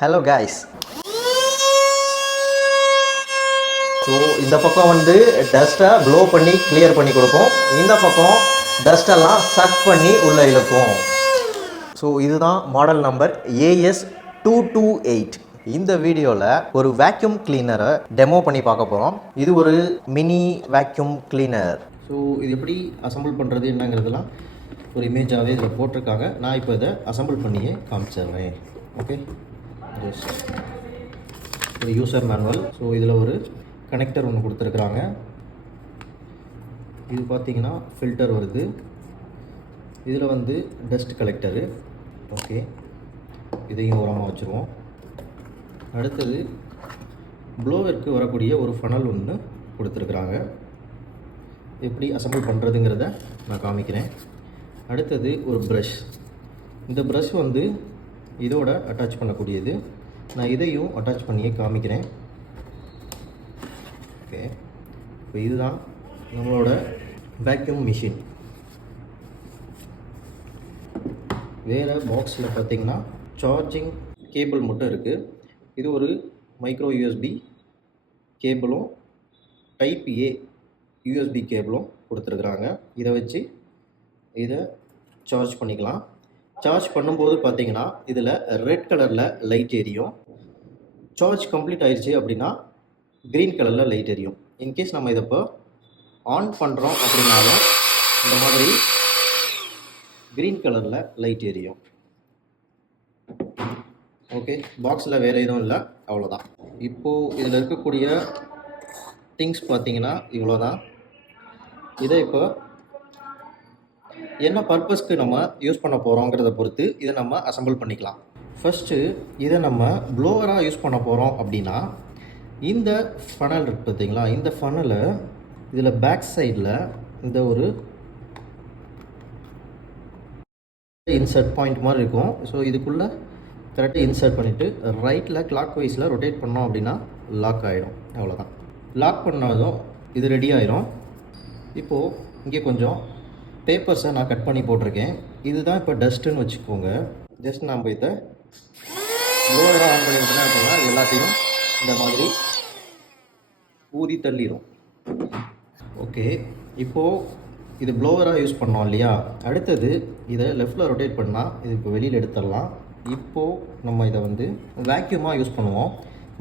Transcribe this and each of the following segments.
Hello guys. So இந்த பக்கம் வந்து டஸ்ட்டை ப்ளோ பண்ணி கிளியர் பண்ணி கொடுக்கும், இந்த பக்கம் டஸ்டெல்லாம் சக் பண்ணி உள்ளே இழுக்கும். ஸோ இதுதான் மாடல் நம்பர் AS228. இந்த வீடியோவில் ஒரு வேக்யூம் கிளீனரை டெமோ பண்ணி பார்க்க போகிறோம். இது ஒரு மினி வேக்யூம் கிளீனர். ஸோ இது எப்படி அசம்பிள் பண்ணுறது என்னங்கிறதுலாம் ஒரு இமேஜாகவே இதில் போட்டிருக்காங்க. நான் இப்போ இதை அசம்பிள் பண்ணியே காமிச்சிடுறேன். ஓகே, ஜஸ்ட் ஒரு யூசர் மேனுவல். ஸோ இதில் ஒரு கனெக்டர் ஒன்று கொடுத்துருக்குறாங்க. இது பார்த்திங்கன்னா ஃபில்டர் வருது. இதில் வந்து டஸ்ட் கலெக்டரு. ஓகே, இதையும் ஓரமாக வச்சுருவோம். அடுத்தது ப்ளோவருக்கு வரக்கூடிய ஒரு ஃபனல் ஒன்று கொடுத்துருக்குறாங்க. எப்படி அசம்பிள் பண்ணுறதுங்கிறத நான் காமிக்கிறேன். அடுத்தது ஒரு ப்ரஷ். இந்த ப்ரஷ் வந்து இதோட அட்டாச் பண்ணக்கூடியது. நான் இதையும் அட்டாச் பண்ணியே காமிக்கிறேன். ஓகே, இப்போ இதுதான் நம்மளோட வேக்யூம் மிஷின். வேறு பாக்ஸில் பார்த்திங்கன்னா சார்ஜிங் கேபிள் மட்டும் இருக்குது. இது ஒரு மைக்ரோ யூஎஸ்பி கேபிளும் டைப் ஏ யூஎஸ்பி கேபிளும் கொடுத்துருக்குறாங்க. இதை வச்சு இதை சார்ஜ் பண்ணிக்கலாம். சார்ஜ் பண்ணும்போது பார்த்தீங்கன்னா இதில் ரெட் கலரில் லைட் எரியும். சார்ஜ் கம்ப்ளீட் ஆயிடுச்சு அப்படின்னா க்ரீன் கலரில் லைட் எரியும். இன்கேஸ் நம்ம இதை இப்போ ஆன் பண்ணுறோம் அப்படின்னாலும் இந்த மாதிரி க்ரீன் கலரில் லைட் எரியும். ஓகே, பாக்ஸில் வேறு எதுவும் இல்லை, அவ்வளோதான். இப்போது இதில் இருக்கக்கூடிய திங்ஸ் பார்த்தீங்கன்னா இவ்வளோ தான். இதை இப்போ என்ன பர்பஸ்க்கு நம்ம யூஸ் பண்ண போகிறோங்கிறத பொறுத்து இதை நம்ம அசம்பிள் பண்ணிக்கலாம். ஃபஸ்ட்டு இதை நம்ம ப்ளோவராக யூஸ் பண்ண போகிறோம் அப்படின்னா இந்த ஃபனல் இருக்குது பார்த்தீங்களா, இந்த ஃபனலை இதில் பேக் சைடில் இந்த ஒரு இன்சர்ட் பாயிண்ட் மாதிரி இருக்கும். ஸோ இதுக்குள்ளே கரெக்டாக இன்சர்ட் பண்ணிவிட்டு ரைட்டில் கிளாக் வைஸில் ரொட்டேட் பண்ணோம் அப்படின்னா லாக் ஆகிடும். அவ்வளோதான். லாக் பண்ணதும் இது ரெடி ஆயிரும். இப்போது இங்கே கொஞ்சம் பேப்பர்ஸை நான் கட் பண்ணி போட்டிருக்கேன். இதுதான் இப்போ டஸ்ட்டுன்னு வச்சுக்கோங்க. ஜஸ்ட் நம்ம இதை ப்ளோவராக ஆன் பண்ணி விட்டோம் அப்படின்னா எல்லாத்தையும் இந்த மாதிரி ஊதி தள்ளிடும். ஓகே, இப்போது இது ப்ளோவராக யூஸ் பண்ணோம் இல்லையா. அடுத்தது இதை லெஃப்டில் ரொட்டேட் பண்ணால் இது இப்போ வெளியில் எடுத்துடலாம். இப்போது நம்ம இதை வந்து வேக்யூமாக யூஸ் பண்ணுவோம்.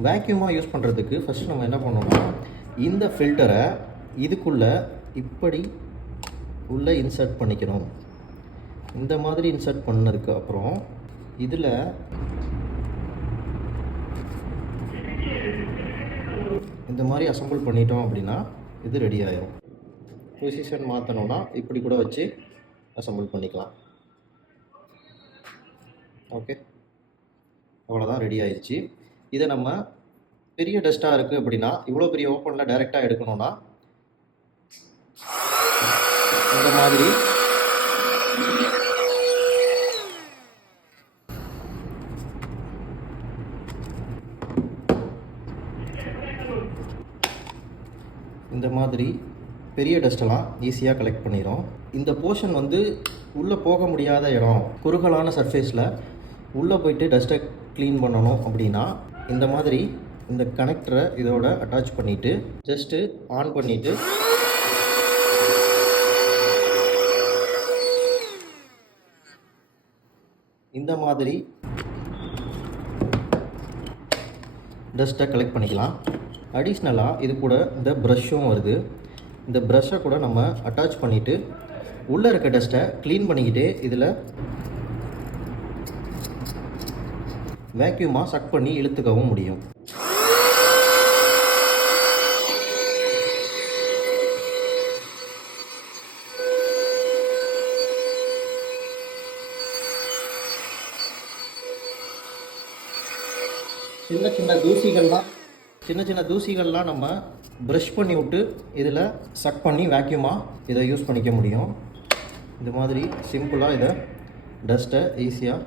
வேக்யூமாக யூஸ் பண்ணுறதுக்கு ஃபஸ்ட்டு நம்ம என்ன பண்ணோம்னா இந்த ஃபில்டரை இதுக்குள்ளே இப்படி உள்ளே இன்சர்ட் பண்ணிக்கணும். இந்த மாதிரி இன்சர்ட் பண்ணதுக்கு அப்புறம் இதில் இந்த மாதிரி அசம்பிள் பண்ணிட்டோம் அப்படின்னா இது ரெடி ஆயிரும். பொசிஷன் மாற்றணும்னா இப்படி கூட வச்சு அசம்பிள் பண்ணிக்கலாம். ஓகே, அவ்வளோதான், ரெடி ஆயிடுச்சு. இதை நம்ம பெரிய டஸ்ட்டாக இருக்குது அப்படின்னா இவ்வளோ பெரிய ஓப்பனில் டைரெக்டாக எடுக்கணும்னா இந்த மாதிரி பெரிய டஸ்ட்டெல்லாம் ஈஸியாக கலெக்ட் பண்ணிடும். இந்த போர்ஷன் வந்து உள்ளே போக முடியாத இடம், குறுகலான சர்ஃபேஸில் உள்ளே போயிட்டு டஸ்ட்டை க்ளீன் பண்ணணும் அப்படின்னா இந்த மாதிரி இந்த கனெக்டரை இதோட அட்டாச் பண்ணிவிட்டு ஜஸ்ட்டு ஆன் பண்ணிவிட்டு இந்த மாதிரி டஸ்ட்டை கலெக்ட் பண்ணிக்கலாம். அடிஷ்னலாக இது கூட இந்த ப்ரஷ்ஷும் வருது. இந்த ப்ரஷ்ஷை கூட நம்ம அட்டாச் பண்ணிவிட்டு உள்ளே இருக்க டஸ்ட்டை க்ளீன் பண்ணிக்கிட்டே இதில் வேக்யூமாக சக் பண்ணி இழுத்துக்கவும் முடியும். சின்ன சின்ன தூசிகள்லாம் நம்ம ப்ரஷ் பண்ணி விட்டு இதில் சக் பண்ணி வேக்யூமாக இதை யூஸ் பண்ணிக்க முடியும். இந்த மாதிரி சிம்பிளாக இதை டஸ்ட்டை ஈஸியாக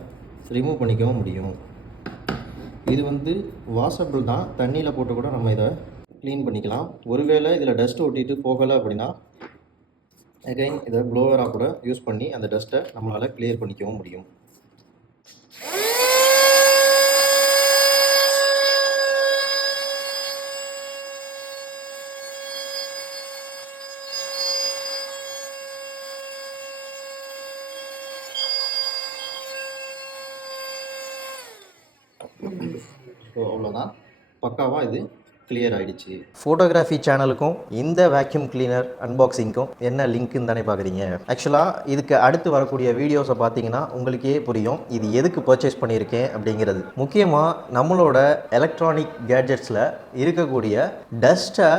ரிமூவ் பண்ணிக்கவும் முடியும். இது வந்து வாஷபிள் தான், தண்ணியில் போட்டு கூட நம்ம இதை க்ளீன் பண்ணிக்கலாம். ஒருவேளை இதில் டஸ்ட்டு ஒட்டிட்டு போகலை அப்படின்னா அகைன் இதை ப்ளோவராக கூட யூஸ் பண்ணி அந்த டஸ்ட்டை நம்மளால் கிளியர் பண்ணிக்கவும் முடியும். ஸோ அவ்வளோதான், பக்காவாக இது கிளியர் ஆகிடுச்சு. ஃபோட்டோகிராஃபி சேனலுக்கும் இந்த வேக்யூம் கிளீனர் அன்பாக்சிங்க்கும் என்ன லிங்க்குன்னு தானே பார்க்குறீங்க. ஆக்சுவலாக இதுக்கு அடுத்து வரக்கூடிய வீடியோஸை பார்த்தீங்கன்னா உங்களுக்கே புரியும் இது எதுக்கு பர்ச்சேஸ் பண்ணியிருக்கேன் அப்படிங்கிறது. முக்கியமாக நம்மளோட எலக்ட்ரானிக் கேட்ஜெட்ஸில் இருக்கக்கூடிய டஸ்ட்டை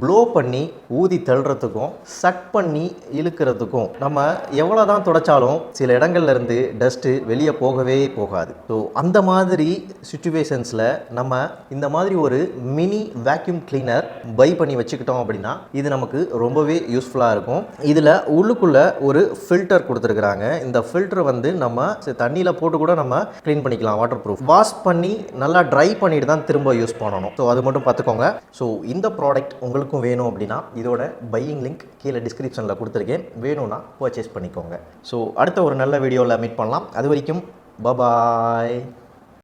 ப்ளோ பண்ணி ஊதி தள்ளுறதுக்கும் சக் பண்ணி இழுக்கிறதுக்கும் நம்ம எவ்வளோ தான் துடைச்சாலும் சில இடங்கள்ல இருந்து டஸ்ட்டு வெளியே போகவே போகாது. ஸோ அந்த மாதிரி சுச்சுவேஷன்ஸில் நம்ம இந்த மாதிரி ஒரு மினி வேக்யூம் கிளீனர் பை பண்ணி வச்சுக்கிட்டோம் அப்படின்னா இது நமக்கு ரொம்பவே யூஸ்ஃபுல்லாக இருக்கும். இதில் உள்ளுக்குள்ளே ஒரு ஃபில்டர் கொடுத்துருக்குறாங்க. இந்த ஃபில்டர் வந்து நம்ம தண்ணியில் போட்டு கூட நம்ம க்ளீன் பண்ணிக்கலாம், வாட்டர் ப்ரூஃப். வாஷ் பண்ணி நல்லா ட்ரை பண்ணிட்டு தான் திரும்ப யூஸ் பண்ணணும். ஸோ அது மட்டும் பார்த்துக்கோங்க. ஸோ இந்த ப்ராடக்ட் உங்களுக்கும் வேணும் அப்படின்னா இதோட பையிங் லிங்க் கீழே டிஸ்கிரிப்ஷனில் கொடுத்துருக்கேன், வேணும்னா பர்ச்சேஸ் பண்ணிக்கோங்க. ஸோ அடுத்த ஒரு நல்ல வீடியோவில் மீட் பண்ணலாம். அது வரைக்கும் பாய்.